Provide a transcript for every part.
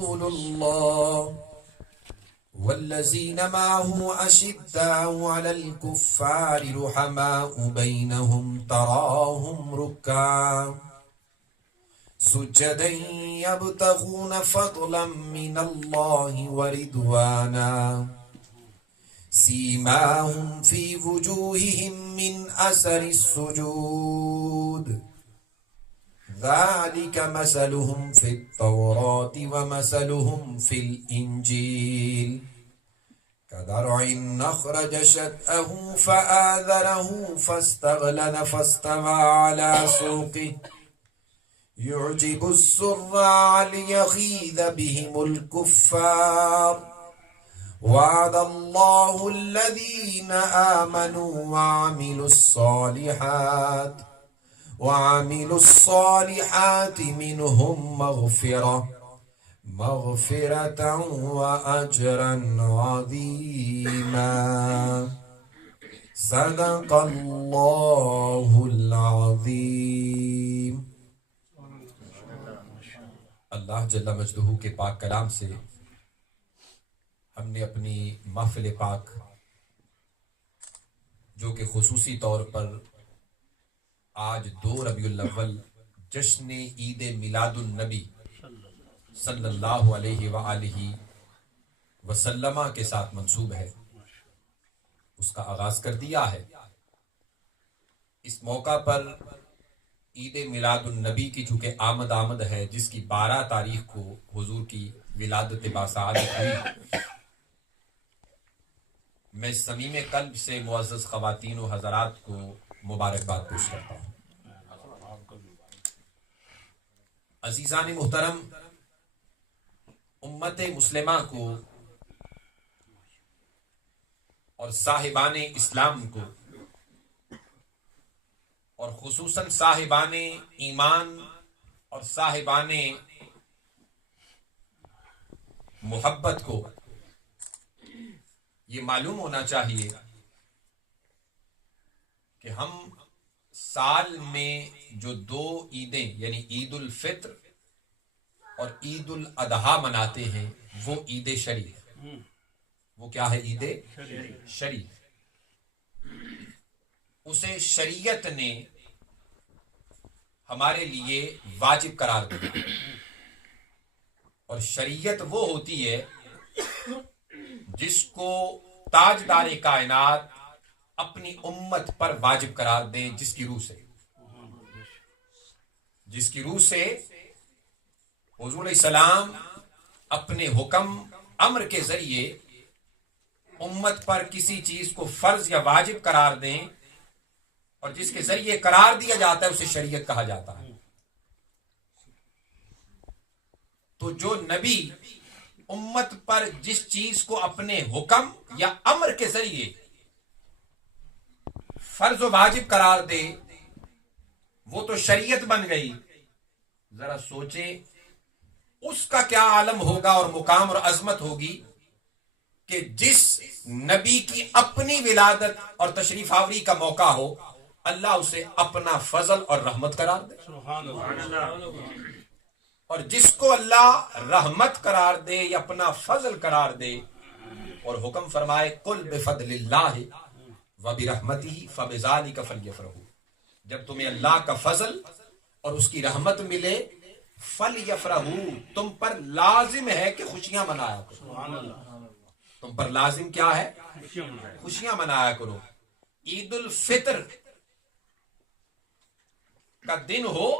رسول الله والذين معه أشداء على الكفار رحماء بينهم تراهم ركعا سجدا يبتغون فضلا من الله ورضوانا سيماهم في وجوههم من أثر السجود ذلك مثلهم في التوراة ومثلهم في الإنجيل كزرع أخرج شطأه فآزره فاستغلظ فاستوى على سوقه يعجب الزراع ليغيظ بهم الكفار وعد الله الذين آمنوا وعملوا الصالحات منهم مغفرة وأجرا عظيما صدق الله العظيم. اللہ جل مجدہ کے پاک کلام سے ہم نے اپنی محفل پاک جو کہ خصوصی طور پر آج 2 ربیع الاول جشن عید میلاد النبی صلی اللہ علیہ وآلہ وسلم کے ساتھ منسوب ہے، اس کا آغاز کر دیا ہے. اس موقع پر عید میلاد النبی کی چونکہ آمد ہے، جس کی 12 تاریخ کو حضور کی ولادت باسعادت ہوئی، میں صمیم قلب سے معزز خواتین و حضرات کو مبارکباد پیش کرتا ہوں. عزیزان محترم، امت مسلمہ کو اور صاحبان اسلام کو اور خصوصاً صاحبان ایمان اور صاحبان محبت کو یہ معلوم ہونا چاہیے کہ ہم سال میں جو 2 عیدیں یعنی عید الفطر اور عید الاضحیٰ مناتے ہیں وہ عید شرعی ہے. وہ کیا ہے؟ عید شرعی. اسے شریعت نے ہمارے لیے واجب قرار دیا، اور شریعت وہ ہوتی ہے جس کو تاجدار کائنات اپنی امت پر واجب قرار دیں، جس کی روح سے حضور علیہ السلام اپنے حکم امر کے ذریعے امت پر کسی چیز کو فرض یا واجب قرار دیں، اور جس کے ذریعے قرار دیا جاتا ہے اسے شریعت کہا جاتا ہے. تو جو نبی امت پر جس چیز کو اپنے حکم یا امر کے ذریعے فرض و واجب قرار دے وہ تو شریعت بن گئی. ذرا سوچیں اس کا کیا عالم ہوگا اور مقام اور عظمت ہوگی کہ جس نبی کی اپنی ولادت اور تشریف آوری کا موقع ہو، اللہ اسے اپنا فضل اور رحمت قرار دے. اور جس کو اللہ رحمت قرار دے یا اپنا فضل قرار دے اور حکم فرمائے قل بفضل اللہ وبرحمتہ فبذلک فلیفرحوا، جب تمہیں اللہ کا فضل اور اس کی رحمت ملے فلیفرحوا، تم پر لازم ہے کہ خوشیاں منایا کرو. تم پر لازم کیا ہے؟ خوشیاں منایا کرو. عید الفطر کا دن ہو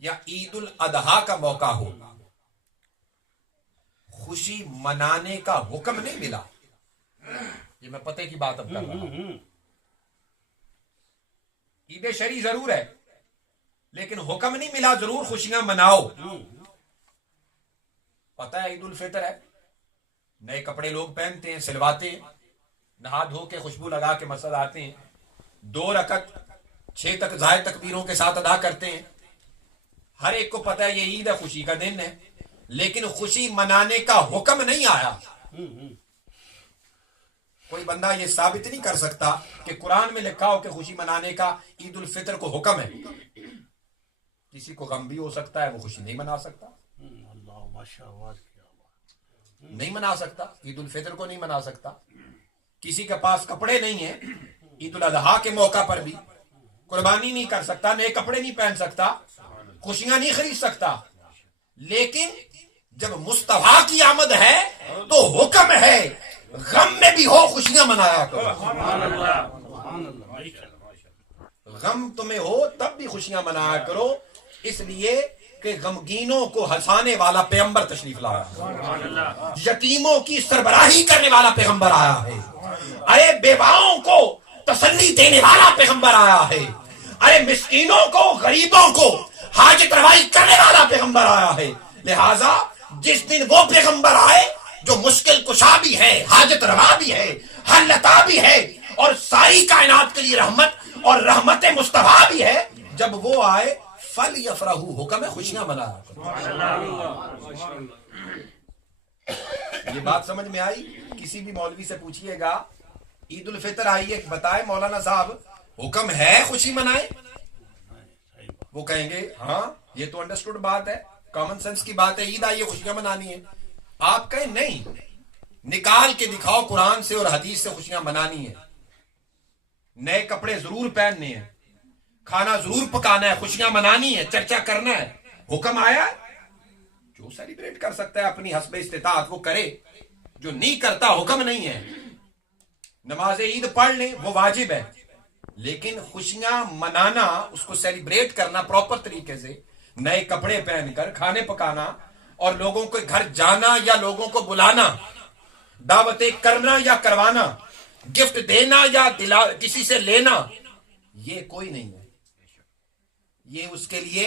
یا عید الاضحیٰ کا موقع ہو، خوشی منانے کا حکم نہیں ملا. یہ میں پتے کی بات اب کر رہا ہوں. عید شرعی ضرور ہے لیکن حکم نہیں ملا ضرور خوشیاں مناؤ. پتہ ہے عید الفطر ہے، نئے کپڑے لوگ پہنتے ہیں، سلواتے ہیں، نہا دھو کے خوشبو لگا کے مسجد آتے ہیں، 2 رکعت 6 تک زائد تکبیروں کے ساتھ ادا کرتے ہیں. ہر ایک کو پتہ ہے یہ عید ہے، خوشی کا دن ہے، لیکن خوشی منانے کا حکم نہیں آیا. کوئی بندہ یہ ثابت نہیں کر سکتا کہ قرآن میں لکھا ہو کہ خوشی منانے کا عید الفطر کو حکم ہے. کسی کو غم بھی ہو سکتا ہے، وہ خوشی نہیں منا سکتا. نہیں منا سکتا، عید الفطر کو نہیں منا سکتا، کسی کے پاس کپڑے نہیں ہیں، عید الاضحیٰ کے موقع پر بھی قربانی نہیں کر سکتا، نئے کپڑے نہیں پہن سکتا، خوشیاں نہیں خرید سکتا، لیکن جب مصطفیٰ کی آمد ہے تو حکم ہے غم میں بھی ہو خوشیاں منایا کرو۔ غم تمہیں ہو تب بھی خوشیاں منایا کرو، اس لیے کہ غمگینوں کو ہنسانے والا پیغمبر تشریف لایا ہے، یتیموں کی سربراہی کرنے والا پیغمبر آیا ہے، ارے بیواؤں کو تسلی دینے والا پیغمبر آیا ہے، ارے مسکینوں کو غریبوں کو حاجت روائی کرنے والا پیغمبر آیا ہے۔ لہذا جس دن وہ پیغمبر آئے جو مشکل کشا بھی ہے، حاجت روا بھی ہے، حل عطا بھی ہے، اور ساری کائنات کے لیے رحمت اور رحمت مصطفیٰ بھی ہے، جب وہ آئے فَلْيَفْرَحُوا، حکم ہے خوشیاں منایا کرو۔ یہ بات سمجھ میں آئی؟ کسی بھی مولوی سے پوچھئے گا عید الفطر آئی ہے، بتائے مولانا صاحب حکم ہے خوشی منائیں؟ وہ کہیں گے ہاں یہ تو انڈرسٹوڈ بات ہے، کامن سینس کی بات ہے، عید آئی ہے خوشیاں منانی ہے۔ آپ کہیں نہیں، نکال کے دکھاؤ قرآن سے اور حدیث سے خوشیاں منانی ہے، نئے کپڑے ضرور پہننے ہیں، کھانا ضرور پکانا ہے، خوشیاں منانی ہے، چرچا کرنا ہے، حکم آیا ہے۔ جو سیلیبریٹ کر سکتا ہے اپنی حسب استطاعت وہ کرے، جو نہیں کرتا حکم نہیں ہے۔ نماز عید پڑھ لیں وہ واجب ہے، لیکن خوشیاں منانا، اس کو سیلیبریٹ کرنا پراپر طریقے سے، نئے کپڑے پہن کر کھانے پکانا اور لوگوں کے گھر جانا یا لوگوں کو بلانا، دعوتیں کرنا یا کروانا، گفٹ دینا یا کسی سے لینا، یہ کوئی نہیں ہے، یہ اس کے لیے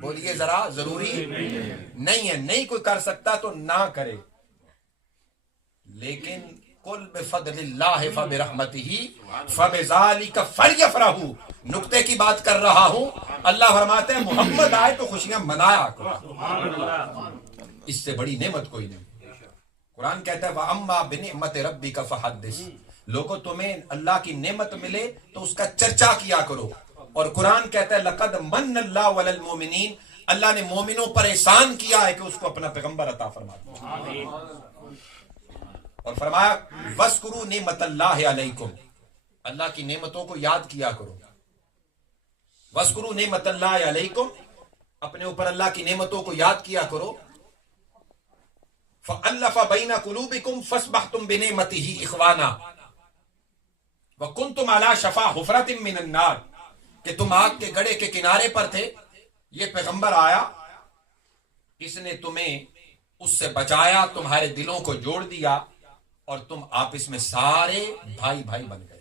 بولیے ذرا ضروری نہیں ہے۔ نہیں کوئی کر سکتا تو نہ کرے، لیکن قل بفضل اللہ فبرحمتہ فبذالک فلیفرحوا، نقطے کی بات کر رہا ہوں۔ اللہ فرماتے ہیں محمد آئے تو خوشیاں منایا کرو، اس سے بڑی نعمت کوئی نہیں۔ قرآن کہتا ہے وَأَمَّا بِنِعْمَتِ رَبِّكَ فَحَدِّثْ، لوگوں تمہیں اللہ کی نعمت ملے تو اس کا چرچا کیا کرو۔ اور قرآن کہتا ہے لَقَدْ مَنَّ اللَّهُ عَلَى الْمُؤْمِنِينَ، اللہ نے مومنوں پر احسان کیا ہے کہ اس کو اپنا پیغمبر عطا فرما دیا، اور فرمایا وَاذْكُرُوا نِعْمَتَ اللَّهِ عَلَيْكُمْ، اللہ کی نعمتوں کو یاد کیا کرو۔ وَاذْكُرُوا نِعْمَتَ اللَّهِ عَلَيْكُمْ، اپنے اوپر اللہ کی نعمتوں کو یاد کیا کرو۔ فَأَلَّفَ بَيْنَ قُلُوبِكُمْ فَأَصْبَحْتُمْ بِنِعْمَتِهِ إِخْوَانًا وَكُنْتُمْ عَلَى شَفَا حُفْرَةٍ مِّنَ النَّارِ، کہ تم آگ کے گڑھے کے کنارے پر تھے، یہ پیغمبر آیا، اس نے تمہیں اس سے بچایا، تمہارے دلوں کو جوڑ دیا، اور تم آپس میں سارے بھائی بھائی بن گئے۔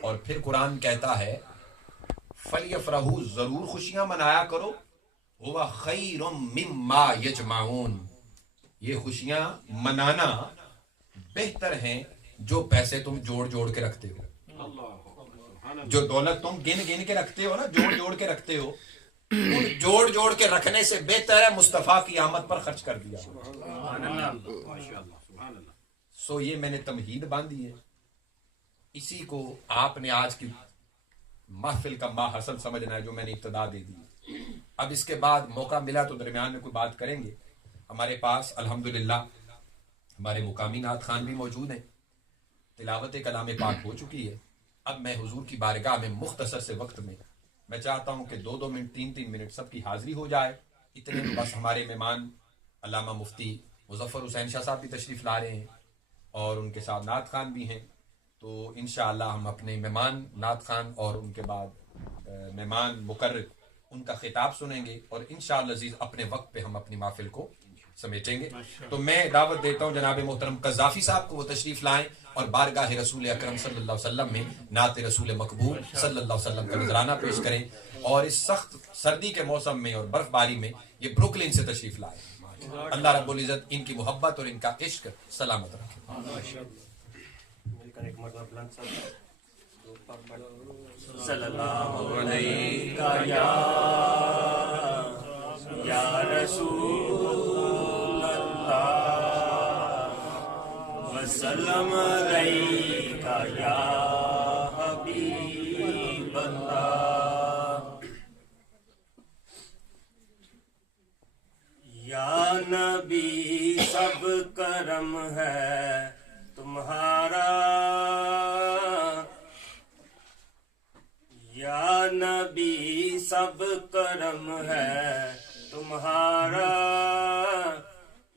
اور پھر قرآن کہتا ہے فَلْيَفْرَحُوا، ضرور خوشیاں منایا کرو، هُوَ خَيْرٌ مِّمَّا يَجْمَعُونَ، یہ خوشیاں منانا بہتر ہیں جو پیسے تم جوڑ جوڑ کے رکھتے ہو، جو دولت تم گن گن کے رکھتے ہو نا، جوڑ جوڑ کے رکھتے ہو، ان جوڑ جوڑ کے رکھنے سے بہتر ہے مصطفیٰ کی آمد پر خرچ کر دیا۔ سو یہ میں نے تمہید باندھی ہے، اسی کو آپ نے آج کی محفل کا ماحصل سمجھنا ہے جو میں نے ابتدا دے دی۔ اب اس کے بعد موقع ملا تو درمیان میں کوئی بات کریں گے۔ ہمارے پاس الحمدللہ ہمارے مقامی نعت خان بھی موجود ہیں، تلاوت کلام پاک ہو چکی ہے۔ اب میں حضور کی بارگاہ میں مختصر سے وقت میں چاہتا ہوں کہ 2 منٹ 3 منٹ سب کی حاضری ہو جائے۔ اتنے میں بس ہمارے مہمان علامہ مفتی مظفر حسین شاہ صاحب بھی تشریف لا رہے ہیں، اور ان کے ساتھ نعت خان بھی ہیں، تو انشاءاللہ ہم اپنے مہمان نعت خان اور ان کے بعد مہمان مقرر ان کا خطاب سنیں گے، اور انشاءاللہ عزیز اپنے وقت پہ ہم اپنی محفل کو سمیٹیں گے۔ تو میں دعوت دیتا ہوں جناب محترم قذافی صاحب کو، وہ تشریف لائیں اور بارگاہ رسول اکرم صلی اللہ علیہ وسلم میں نعت رسول مقبول صلی اللہ علیہ وسلم کا نذرانہ پیش کریں، اور اس سخت سردی کے موسم میں اور برف باری میں یہ بروکلن سے تشریف لائیں۔ اللہ رب العزت ان کی محبت اور ان کا عشق سلامت رکھے۔ صلی اللہ علیہ یا رسول اللہ وسلم علیک یا حبیب اللہ۔ نبی سب کرم ہے تمہارا، یا نبی سب کرم ہے تمہارا،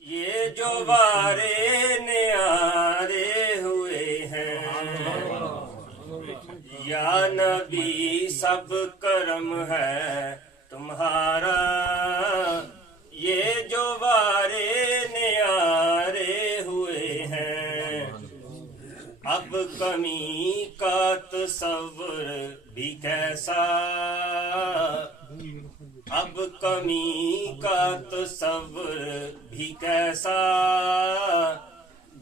یہ جو وارے نیارے ہوئے ہیں، یا نبی سب کرم ہے تمہارا، یہ جو وارے نیارے ہوئے ہیں، اب کمی کا تصور بھی کیسا، اب کمی کا تصور بھی کیسا،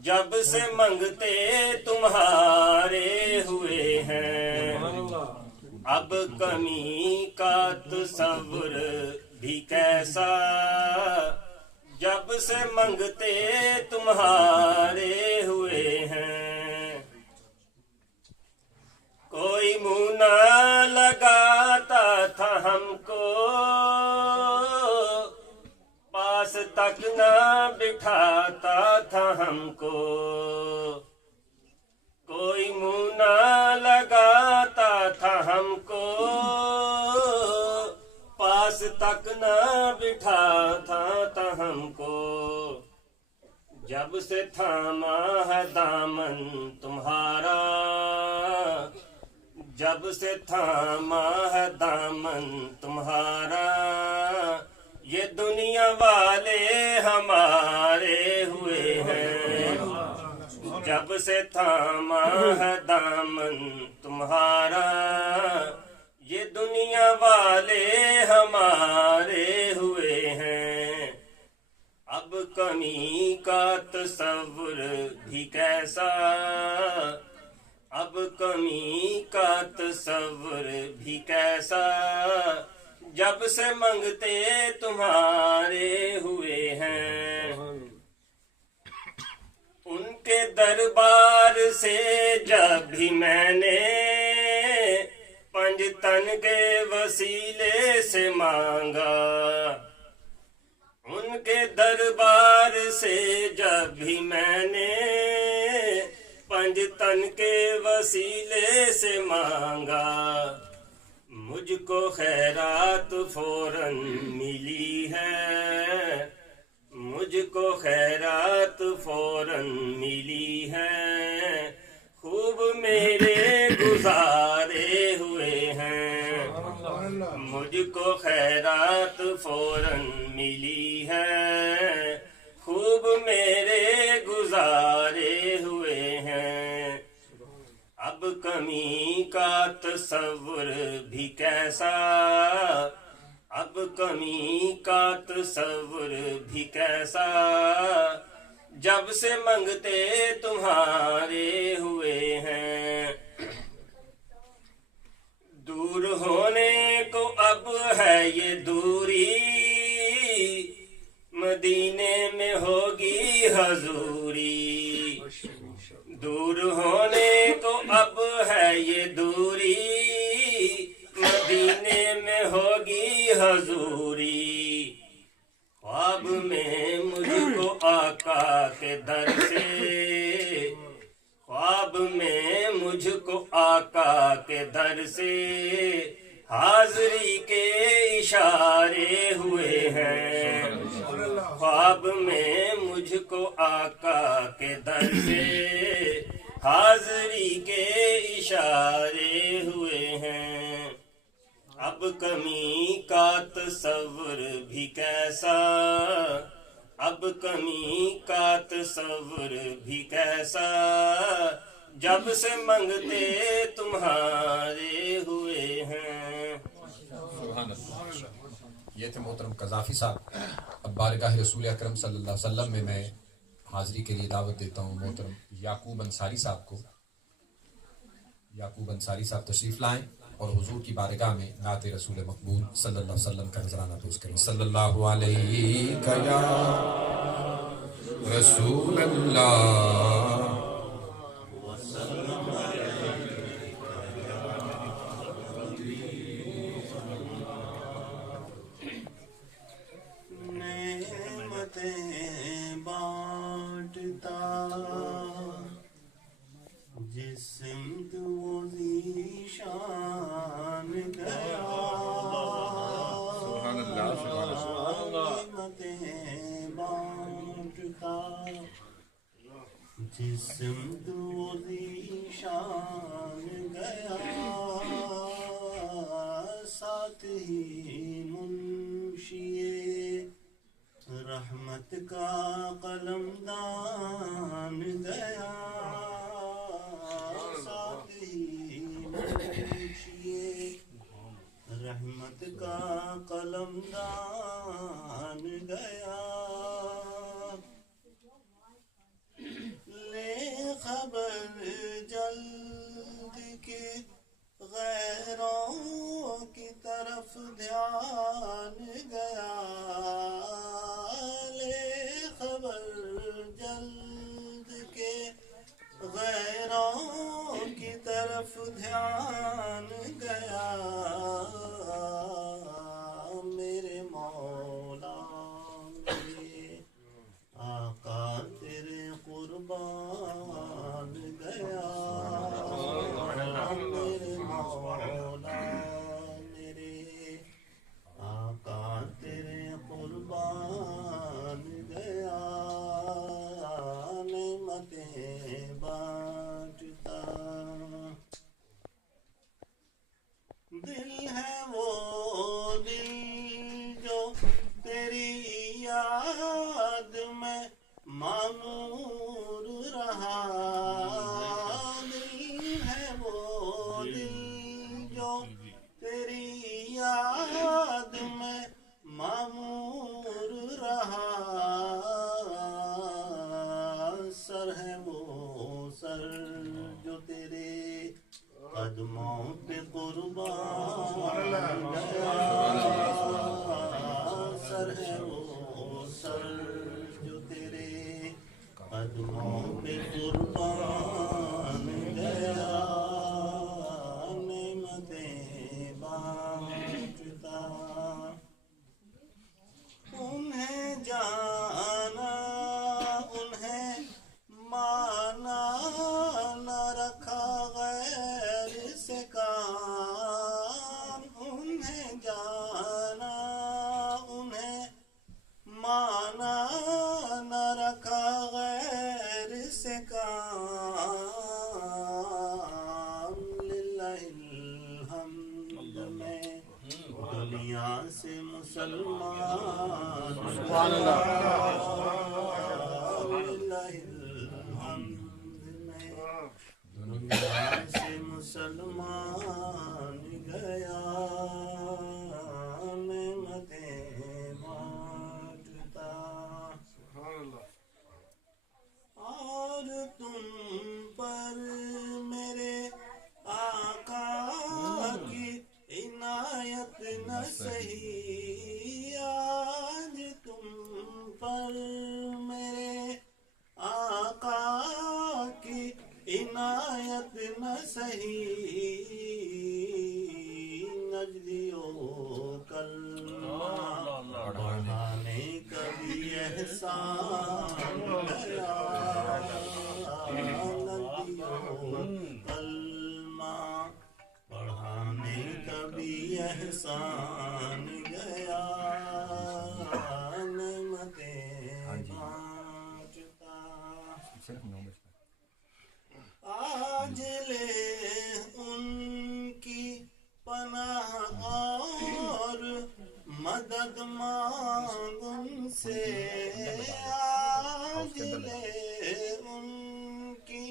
جب سے منگتے تمہارے ہوئے ہیں، اب کمی کا تصور بھی کیسا، جب سے منگتے تمہارے ہوئے ہیں، کوئی منہ نہ لگاتا تھا ہم کو، پاس تک نہ بٹھاتا تھا ہم کو، کوئی منہ نہ لگاتا تھا ہم کو، پاس تک نہ بٹھاتا تھا ہم کو، جب سے تھاما ہے دامن تمہارا، جب سے تھاما ہے دامن تمہارا، یہ دنیا والے ہمارے ہوئے ہیں، جب سے تھاما ہے دامن تمہارا، یہ دنیا والے ہمارے ہوئے ہیں، اب کمی کا تصور بھی کیسا، اب کمی کا تصور بھی کیسا، جب سے منگتے تمہارے ہوئے ہیں، ان کے دربار سے جب بھی میں نے پنج تن کے وسیلے سے مانگا، ان کے دربار سے جب بھی میں نے پنج تن کے وسیلے سے مانگا، مجھ کو خیرات فوراً ملی ہے، مجھ کو خیرات فوراً ملی ہے، خوب میرے گزارے ہوئے ہیں، مجھ کو خیرات فوراً ملی ہے، خوب میرے گزارے ہوئے ہیں، اب کمی کا تصور بھی کیسا، اب کمی کا تصور بھی کیسا، جب سے منگتے تمہارے ہوئے ہیں، دور ہونے کو اب ہے یہ دوری، مدینے میں ہوگی حضوری، دور ہونے کو اب ہے یہ دوری، مدینے میں ہوگی حضوری، خواب میں مجھ کو آقا کے در سے، خواب میں مجھ کو آقا کے در سے حاضری کے اشارے ہوئے ہیں، خواب میں مجھ کو آقا کے در سے حاضری کے اشارے ہوئے ہیں، اب کمی کا تصور بھی کیسا، اب کمی کا تصور بھی کیسا، جب سے منگتے تمہارے ہوئے ہیں۔ سبحان اللہ۔ یہ تھے محترم قذافی صاحب۔ اب بارگاہ رسول اکرم صلی اللہ علیہ وسلم میں میں حاضری کے لیے دعوت دیتا ہوں محترم یعقوب انصاری صاحب کو۔ یعقوب انصاری صاحب تشریف لائیں اور حضور کی بارگاہ میں نعت رسول مقبول صلی اللہ علیہ وسلم کا نذرانہ پیش کریں۔ صلی اللہ علیہ یا رسول اللہ، نعمت نعمتیں بانٹتا جسم دوزی شان گیا ساتھ ہی منشی رحمت کا قلم دان گیا ساتھ ہی منشی رحمت کا قلم دان گیا لے خبر جلد کے غیروں کی طرف دھیان گیا لے خبر جلد کے غیروں کی طرف دھیان گیا میرے مولا میرے آقا تیرے قربان گیا میرے مولا میرے آقا تیرے قربان گیا نعمتیں بانٹتا دل ہے وہ دل جو تیری یاد میں معمور رہا دل ہے وہ دل جو تیری یاد میں معمور رہا سر ہے وہ سر جو تیرے قدموں پہ قربان گیا سر ہے وہ سر جو تیرے قدموں پہ قربان گیا نعمتیں بانٹتا انہیں جانا انہیں مانا نہ رکھا غیر سے کام انہیں جانا انہیں مانا نہ رکھا غیر سے کام للہ الحمد میں دنیا سے مسلمان للہ الحمد میں دنیا سے مسلمان گیا نعمتیں بانٹتا اور تم پر میرے آقا کی عنایت نہ سہی آج تم پر میرے آقا کی عنایت نہ سہی نجدیو کلمہ پڑھانے کا بھی احسان گیا نجدیو کلمہ پڑھانے کا بھی احسان گیا نعمتیں بانٹتا آج لے ان کی پناہ اور مدد مانگ ان سے آج لے ان کی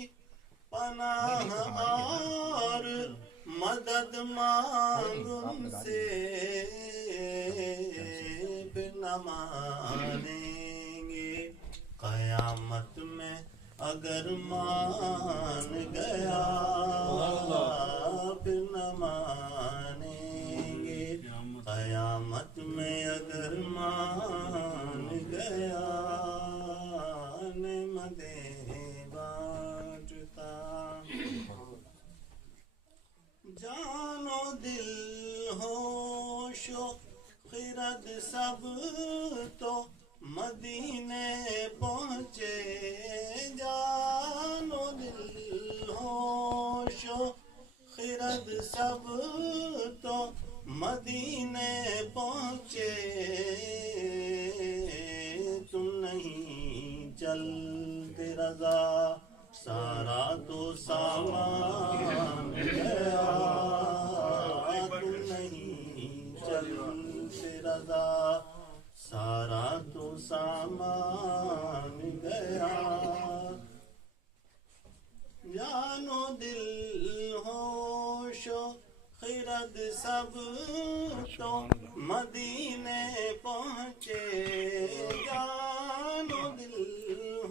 پناہ اور مدد مانگ ان سے پھر نہ مانیں گے قیامت میں اگر مان گیا پھر نہ مانیں گے قیامت میں اگر مان گیا نعمتیں بانٹتا جان و دل ہوش و خرد سب تو مدینے پہنچے جان و دل ہوش و خرد سب تو مدینے پہنچے تم نہیں چلتے رضا سارا تو سامان گیا تم نہیں چلتے رضا سارا تو سامان گیا جان و دل ہوش و خرد سب تو مدینے پہنچے جان و دل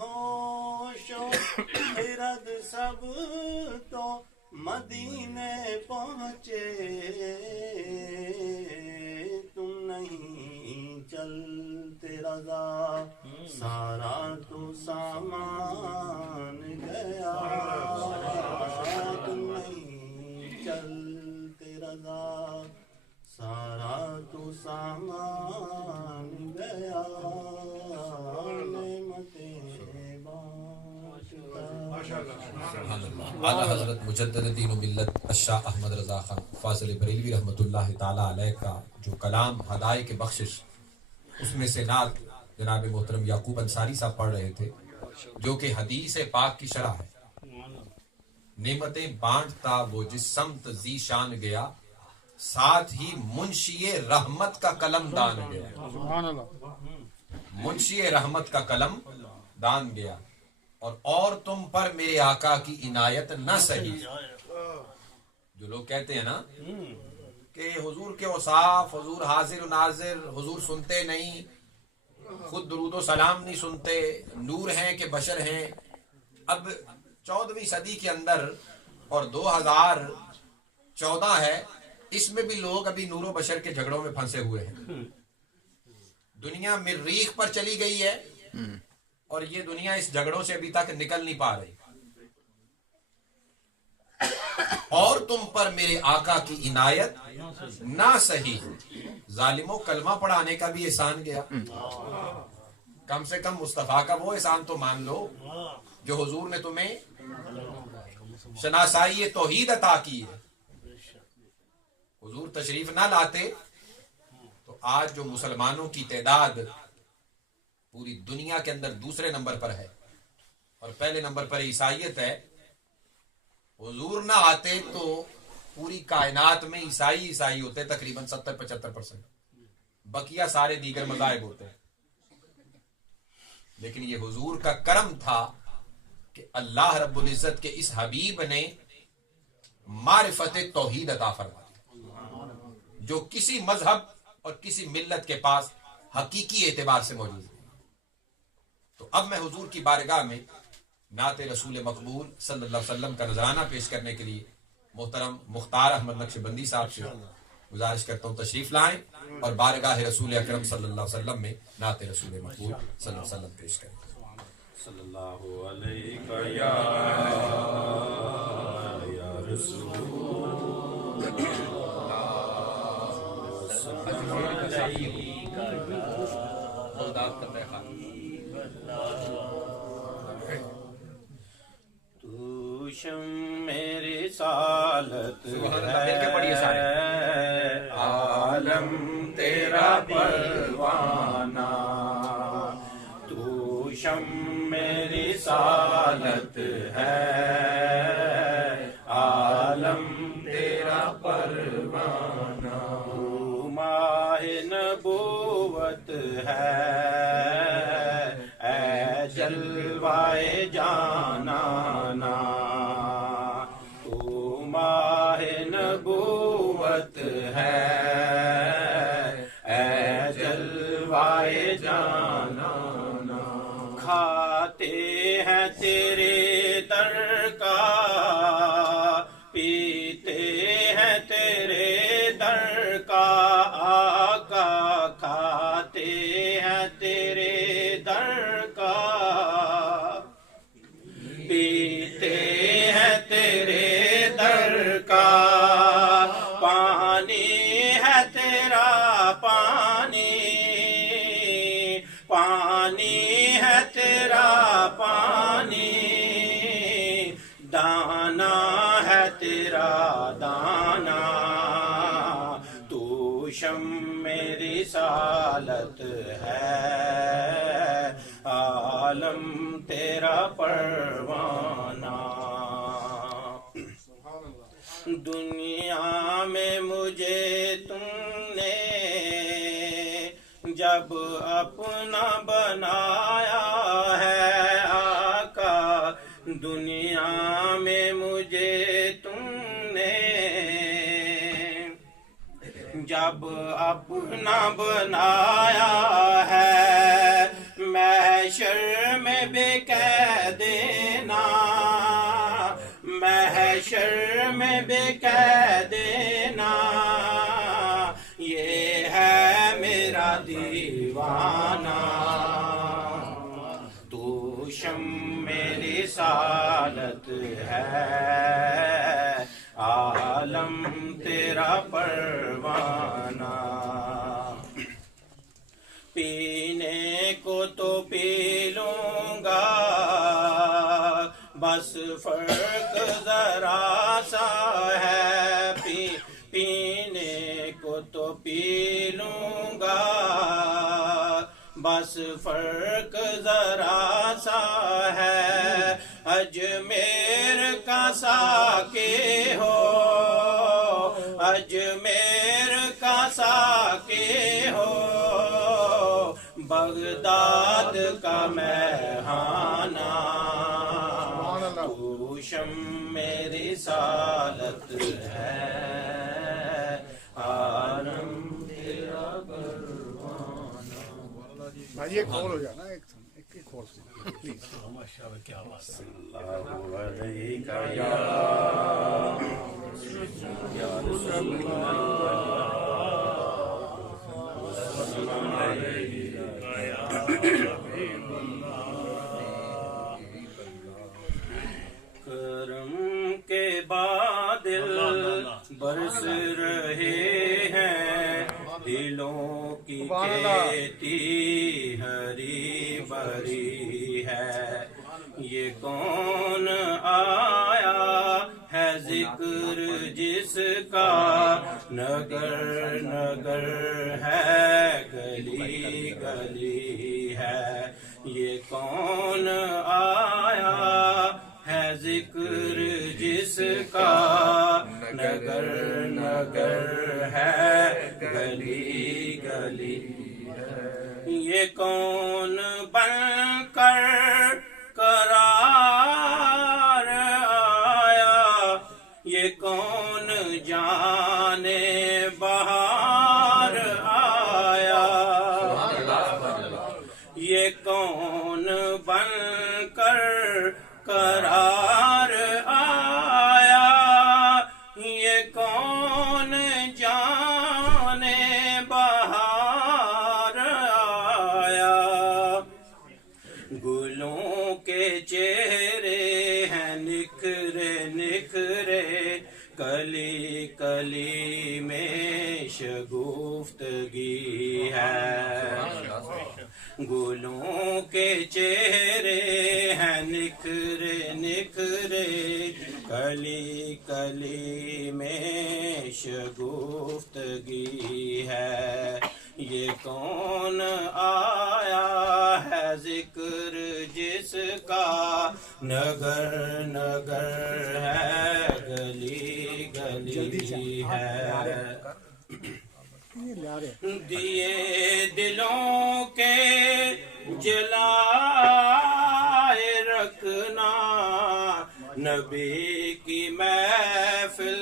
ہوش و خرد سب تو مدینے پہنچے تم نہیں چلتے رضا سارا تو سامان گیا تم نہیں چلتے رضا سارا تو سامان گیا نعمتیں اعلیٰ حضرت مجدد دین و ملت الشاہ احمد رضا خان فاضل بریلوی رحمۃ اللہ تعالیٰ علیہ کا جو کلام ہدایت کے بخشش، اس میں سے نعت جناب محترم یعقوب انصاری صاحب پڑھ رہے تھے، جو کہ حدیث پاک کی شرح ہے۔ نعمتیں بانٹتا وہ جس سمت ذی شان گیا، ساتھ ہی منشی رحمت کا قلم دان گیا۔ منشی رحمت کا قلم دان گیا، اور تم پر میرے آقا کی عنایت نہ سہی۔ جو لوگ کہتے ہیں نا کہ حضور کے اوصاف، حضور حاضر و ناظر، حضور سنتے نہیں، خود درود و سلام نہیں سنتے، نور ہیں کہ بشر ہیں۔ اب 14ویں صدی کے اندر اور 2014 ہے، اس میں بھی لوگ ابھی نور و بشر کے جھگڑوں میں پھنسے ہوئے ہیں۔ دنیا مریخ پر چلی گئی ہے اور یہ دنیا اس جھگڑوں سے ابھی تک نکل نہیں پا رہی۔ اور تم پر میرے آقا کی عنایت نہ سہی۔ ظالموں، کلمہ پڑھانے کا بھی احسان گیا، کم سے کم مصطفیٰ کا وہ احسان تو مان لو جو حضور نے تمہیں شناسائی توحید عطا کی ہے۔ حضور تشریف نہ لاتے تو آج جو مسلمانوں کی تعداد پوری دنیا کے اندر دوسرے نمبر پر ہے اور پہلے نمبر پر عیسائیت ہے، حضور نہ آتے تو پوری کائنات میں عیسائی ہوتے تقریباً 70-75%، بقیہ سارے دیگر مذاہب ہوتے ہیں۔ لیکن یہ حضور کا کرم تھا کہ اللہ رب العزت کے اس حبیب نے معرفت توحید عطا فرما دی، جو کسی مذہب اور کسی ملت کے پاس حقیقی اعتبار سے موجود ہے۔ تو اب میں حضور کی بارگاہ میں نعت رسول مقبول صلی اللہ علیہ وسلم کا نذرانہ پیش کرنے کے لیے محترم مختار احمد نقشبندی صاحب سے گزارش کرتا ہوں تشریف لائیں اور بارگاہ رسول اکرم صلی اللہ علیہ وسلم میں نعت رسول مقبول صلی اللہ علیہ وسلم پیش کریں۔ صلی اللہ علیہ یا رسول تو شم رسالت ہے، عالم تیرا پروانہ، تو شم رسالت ہے، عالم تیرا پروانہ، تو ماہ نبوت ہے، اے جلوائے جانانا، تو ماہ نبوت ہے، اے جلوائے جانانا، کھاتے ہیں تیرے در کا، پیتے ہیں تیرے در کا، آقا کھاتے ہیں تیرے در کا، پیتے ہیں تیرے در کا، پانی ہے تیرا پانی، پانی ہے تیرا پانی، دانا ہے تیرا دانا، تو رسالت ہے، عالم تیرا پروانہ۔ دنیا میں مجھے تم نے جب اپنا بنایا ہے آقا، دنیا میں مجھے تم نے جب اپنا بنایا ہے، محشر میں بھی کہہ دینا، محشر میں بھی کہہ دینا، یہ ہے میرا دیوانہ۔ تو شمع رسالت ہے، عالم تیرا پروانہ۔ پینے کو تو پی لوں گا، بس فرق ذرا سا ہے، پینے کو تو پی لوں گا، بس فرق ذرا سا ہے، اجمیر کا ساقی ہو، اجمیر کا ساقی ہو، بغداد کا میخانہ، تو شمع رسالت ہے، عالم تیرا پروانہ۔ بھائی ایک اور ہو جانا، ایک اور سے پلیز۔ کیا بات ہے، اللہ علیہ یا رسول کرم کے بادل برس رہے ہیں، دلوں کی کھیتی ہری بھری ہے، یہ کون آیا ہے ذکر جس کا نگر نگر ہے، گلی گلی ہے، یہ کون آیا ہے ذکر جس کا نگر نگر ہے، گلی گلی ہے، یہ کون بن کر قرار آیا، یہ کون جانے بہار آیا، یہ کون بن کر قرار آیا، یہ کون جانے بہار آیا، گلوں کے چہرے ہیں نکھرے نکھرے، کلی کلی میں شگفتگی ہے، گلوں کے چہرے ہیں نکھرے نکھرے، کلی کلی میں شگفتگی ہے، یہ کون آیا ہے ذکر جس کا نگر نگر ہے، گلی گلی ہے، دیے دلوں کے جلائے رکھنا، نبی کی محفل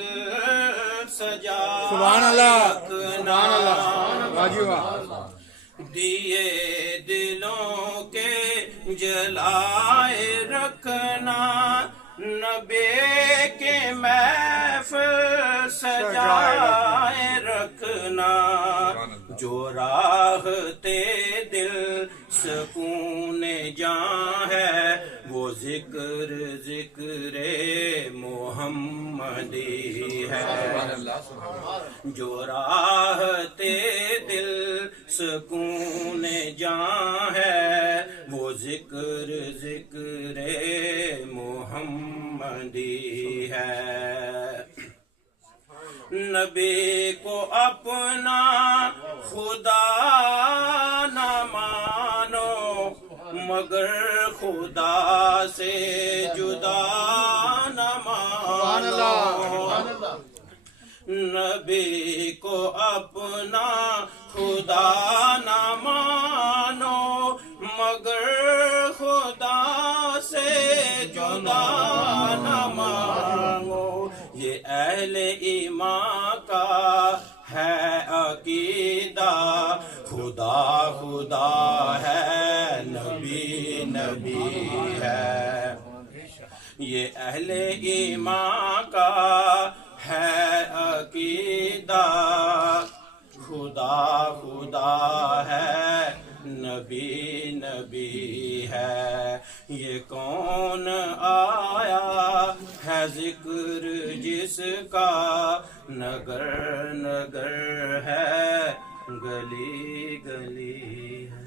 سجائے سبحان اللہ، رکھنا، سبحان اللہ، واجی واہ، دیے دلوں کے جلائے رکھنا، نبی کے محفل سجائے رکھنا، جو راحتے دل سکون جاں ہے، وہ ذکر ذکر محمدی ہے، جو راحتے دل سکون جاں ہے، وہ ذکر ذکر محمدی ہے، نبی کو اپنا خدا نہ مانو مگر خدا سے جدا نہ مانو نبی کو اپنا خدا نہ مانو مگر خدا سے جدا نہ مانو یہ اہل ایمان کا ہے عقیدہ خدا خدا ہے نبی نبی ہے یہ اہل ایمان کا ہے عقیدہ خدا خدا ہے نبی نبی ہے یہ کون آیا ہے ذکر جس کا نگر نگر ہے گلی گلی ہے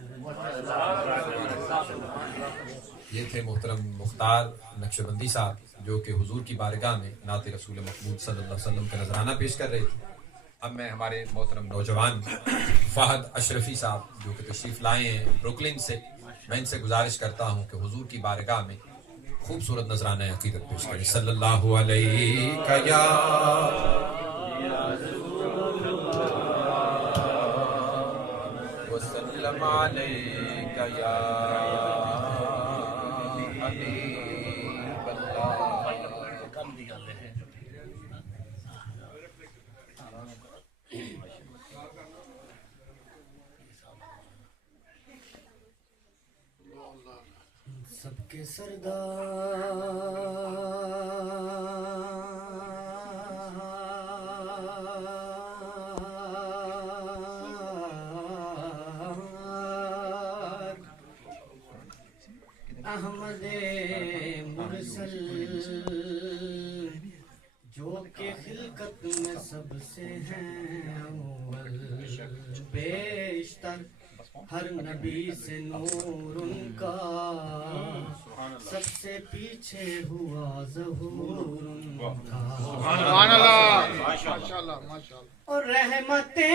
یہ تھے محترم مختار نقشبندی صاحب جو کہ حضور کی بارگاہ میں نعت رسول محمود صلی اللہ علیہ وسلم کا نذرانہ پیش کر رہے تھے. اب میں ہمارے محترم نوجوان فہد اشرفی صاحب جو کہ تشریف لائے ہیں بروکلن سے، میں ان سے گزارش کرتا ہوں کہ حضور کی بارگاہ میں خوبصورت نذرانہ عقیدت پیش کریں. صلی اللہ علیہ یا وسلم علیک یا حبیب اللہ. سب کے سردار احمد مرسل جو کہ خلقت میں سب سے ہیں اول بیشتر ہر نبی سے نور ان کا سب سے پیچھے ہوا ظہور ان کا سبحان اللہ ماشاءاللہ ماشاءاللہ اور رحمتیں